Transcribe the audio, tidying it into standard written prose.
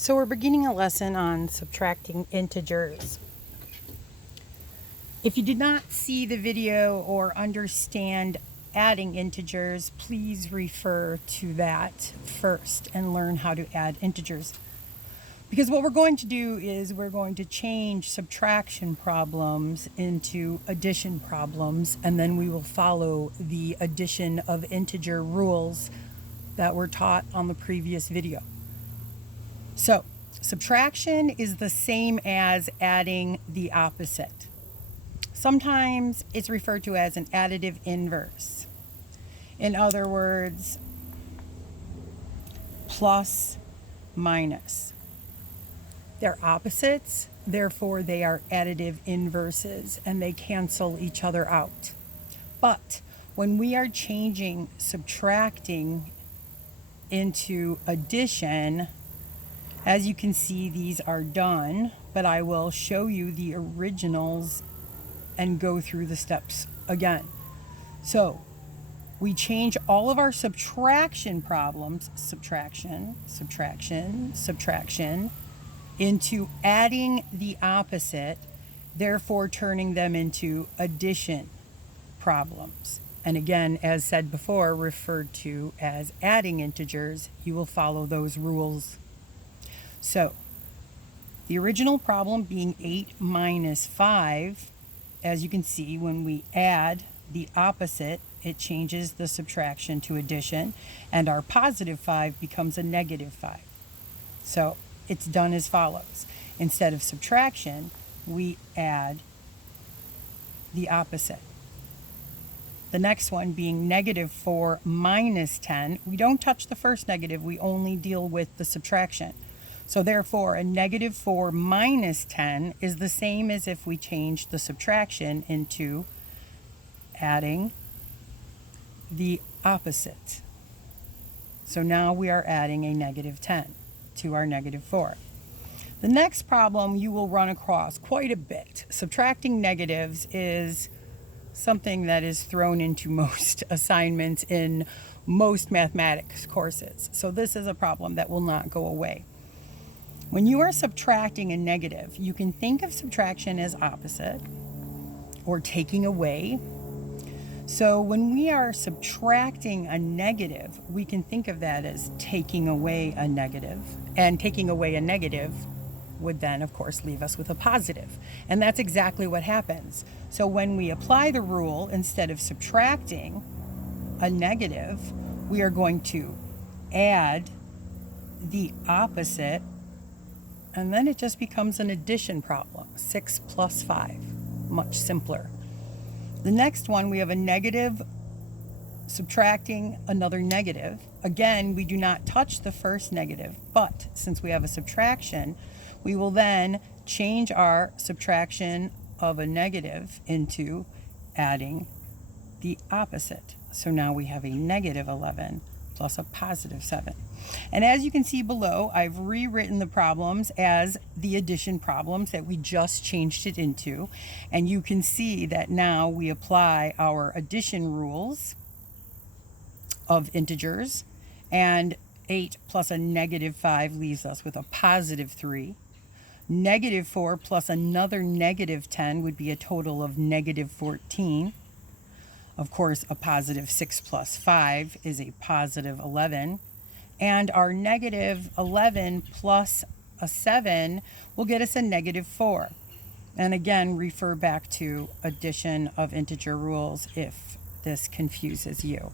So we're beginning a lesson on subtracting integers. If you did not see the video or understand adding integers, please refer to that first and learn how to add integers. Because what we're going to do is we're going to change subtraction problems into addition problems, and then we will follow the addition of integer rules that were taught on the previous video. So, subtraction is the same as adding the opposite. Sometimes it's referred to as an additive inverse. In other words, plus, minus. They're opposites, therefore they are additive inverses, and they cancel each other out. But when we are changing subtracting into addition, as you can see, these are done, but I will show you the originals and go through the steps again. So we change all of our subtraction problems, subtraction, into adding the opposite, therefore turning them into addition problems. And again, as said before, referred to as adding integers, you will follow those rules. So, the original problem being 8 minus 5, as you can see, when we add the opposite, it changes the subtraction to addition, and our positive 5 becomes a negative 5. So, it's done as follows. Instead of subtraction, we add the opposite. The next one being negative 4 minus 10, we don't touch the first negative, we only deal with the subtraction. So therefore, a negative 4 minus 10 is the same as if we changed the subtraction into adding the opposite. So now we are adding a negative 10 to our negative 4. The next problem you will run across quite a bit. Subtracting negatives is something that is thrown into most assignments in most mathematics courses. So this is a problem that will not go away. When you are subtracting a negative, you can think of subtraction as opposite or taking away. So when we are subtracting a negative, we can think of that as taking away a negative. And taking away a negative would then, of course, leave us with a positive. And that's exactly what happens. So when we apply the rule, instead of subtracting a negative, we are going to add the opposite, and then it just becomes an addition problem, 6 plus 5, much simpler. The next one, we have a negative subtracting another negative. Again, we do not touch the first negative, but since we have a subtraction, we will then change our subtraction of a negative into adding the opposite. So now we have a negative 11 plus a positive 7. And as you can see below, I've rewritten the problems as the addition problems that we just changed it into. And you can see that now we apply our addition rules of integers, and 8 plus a negative 5 leaves us with a positive 3. Negative 4 plus another negative 10 would be a total of negative 14. Of course, a positive 6 plus 5 is a positive 11. And our negative 11 plus a 7 will get us a negative 4. And again, refer back to addition of integer rules if this confuses you.